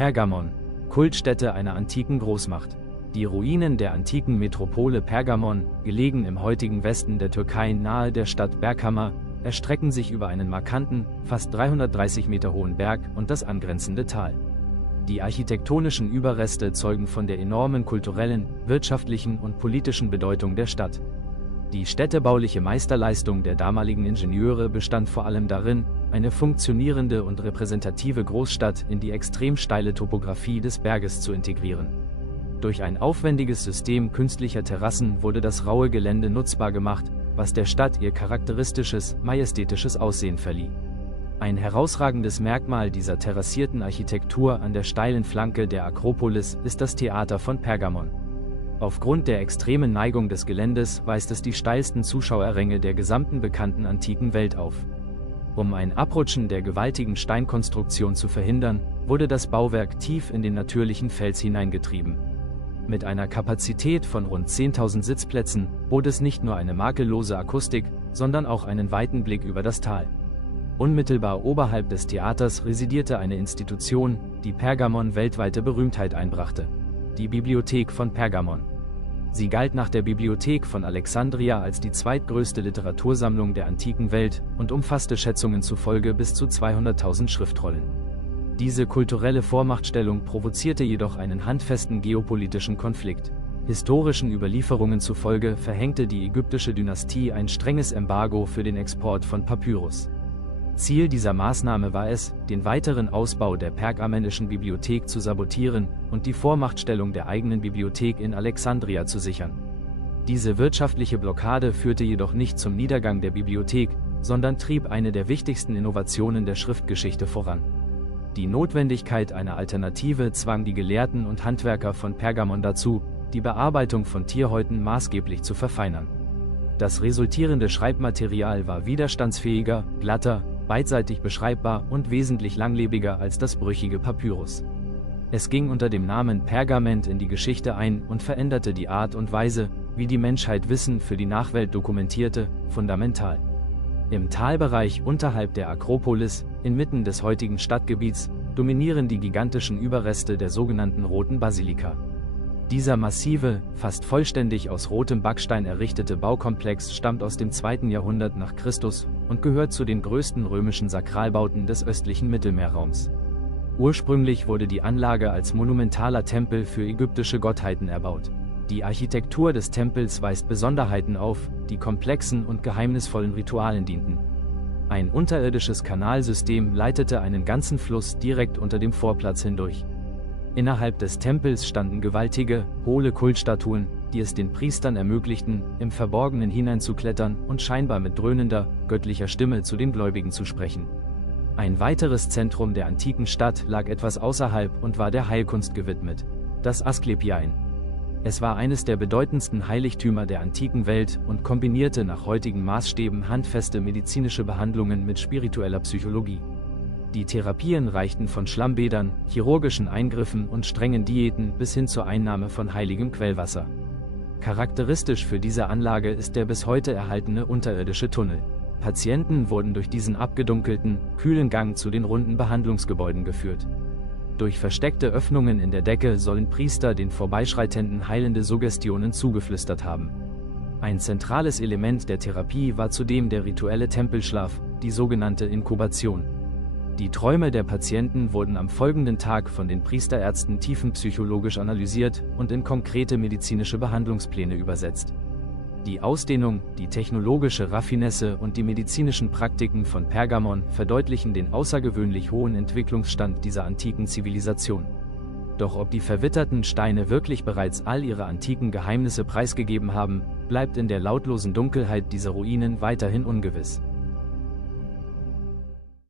Pergamon, Kultstätte einer antiken Großmacht. Die Ruinen der antiken Metropole Pergamon, gelegen im heutigen Westen der Türkei nahe der Stadt Bergama, erstrecken sich über einen markanten, fast 330 Meter hohen Berg und das angrenzende Tal. Die architektonischen Überreste zeugen von der enormen kulturellen, wirtschaftlichen und politischen Bedeutung der Stadt. Die städtebauliche Meisterleistung der damaligen Ingenieure bestand vor allem darin, eine funktionierende und repräsentative Großstadt in die extrem steile Topographie des Berges zu integrieren. Durch ein aufwendiges System künstlicher Terrassen wurde das raue Gelände nutzbar gemacht, was der Stadt ihr charakteristisches, majestätisches Aussehen verlieh. Ein herausragendes Merkmal dieser terrassierten Architektur an der steilen Flanke der Akropolis ist das Theater von Pergamon. Aufgrund der extremen Neigung des Geländes weist es die steilsten Zuschauerränge der gesamten bekannten antiken Welt auf. Um ein Abrutschen der gewaltigen Steinkonstruktion zu verhindern, wurde das Bauwerk tief in den natürlichen Fels hineingetrieben. Mit einer Kapazität von rund 10.000 Sitzplätzen bot es nicht nur eine makellose Akustik, sondern auch einen weiten Blick über das Tal. Unmittelbar oberhalb des Theaters residierte eine Institution, die Pergamon weltweite Berühmtheit einbrachte: die Bibliothek von Pergamon. Sie galt nach der Bibliothek von Alexandria als die zweitgrößte Literatursammlung der antiken Welt und umfasste Schätzungen zufolge bis zu 200.000 Schriftrollen. Diese kulturelle Vormachtstellung provozierte jedoch einen handfesten geopolitischen Konflikt. Historischen Überlieferungen zufolge verhängte die ägyptische Dynastie ein strenges Embargo für den Export von Papyrus. Ziel dieser Maßnahme war es, den weiteren Ausbau der pergamenischen Bibliothek zu sabotieren und die Vormachtstellung der eigenen Bibliothek in Alexandria zu sichern. Diese wirtschaftliche Blockade führte jedoch nicht zum Niedergang der Bibliothek, sondern trieb eine der wichtigsten Innovationen der Schriftgeschichte voran. Die Notwendigkeit einer Alternative zwang die Gelehrten und Handwerker von Pergamon dazu, die Bearbeitung von Tierhäuten maßgeblich zu verfeinern. Das resultierende Schreibmaterial war widerstandsfähiger, glatter, beidseitig beschreibbar und wesentlich langlebiger als das brüchige Papyrus. Es ging unter dem Namen Pergament in die Geschichte ein und veränderte die Art und Weise, wie die Menschheit Wissen für die Nachwelt dokumentierte, fundamental. Im Talbereich unterhalb der Akropolis, inmitten des heutigen Stadtgebiets, dominieren die gigantischen Überreste der sogenannten Roten Basilika. Dieser massive, fast vollständig aus rotem Backstein errichtete Baukomplex stammt aus dem 2. Jahrhundert nach Christus und gehört zu den größten römischen Sakralbauten des östlichen Mittelmeerraums. Ursprünglich wurde die Anlage als monumentaler Tempel für ägyptische Gottheiten erbaut. Die Architektur des Tempels weist Besonderheiten auf, die komplexen und geheimnisvollen Ritualen dienten. Ein unterirdisches Kanalsystem leitete einen ganzen Fluss direkt unter dem Vorplatz hindurch. Innerhalb des Tempels standen gewaltige, hohle Kultstatuen, die es den Priestern ermöglichten, im Verborgenen hineinzuklettern und scheinbar mit dröhnender, göttlicher Stimme zu den Gläubigen zu sprechen. Ein weiteres Zentrum der antiken Stadt lag etwas außerhalb und war der Heilkunst gewidmet: das Asklepiain. Es war eines der bedeutendsten Heiligtümer der antiken Welt und kombinierte nach heutigen Maßstäben handfeste medizinische Behandlungen mit spiritueller Psychologie. Die Therapien reichten von Schlammbädern, chirurgischen Eingriffen und strengen Diäten bis hin zur Einnahme von heiligem Quellwasser. Charakteristisch für diese Anlage ist der bis heute erhaltene unterirdische Tunnel. Patienten wurden durch diesen abgedunkelten, kühlen Gang zu den runden Behandlungsgebäuden geführt. Durch versteckte Öffnungen in der Decke sollen Priester den Vorbeischreitenden heilende Suggestionen zugeflüstert haben. Ein zentrales Element der Therapie war zudem der rituelle Tempelschlaf, die sogenannte Inkubation. Die Träume der Patienten wurden am folgenden Tag von den Priesterärzten tiefenpsychologisch analysiert und in konkrete medizinische Behandlungspläne übersetzt. Die Ausdehnung, die technologische Raffinesse und die medizinischen Praktiken von Pergamon verdeutlichen den außergewöhnlich hohen Entwicklungsstand dieser antiken Zivilisation. Doch ob die verwitterten Steine wirklich bereits all ihre antiken Geheimnisse preisgegeben haben, bleibt in der lautlosen Dunkelheit dieser Ruinen weiterhin ungewiss.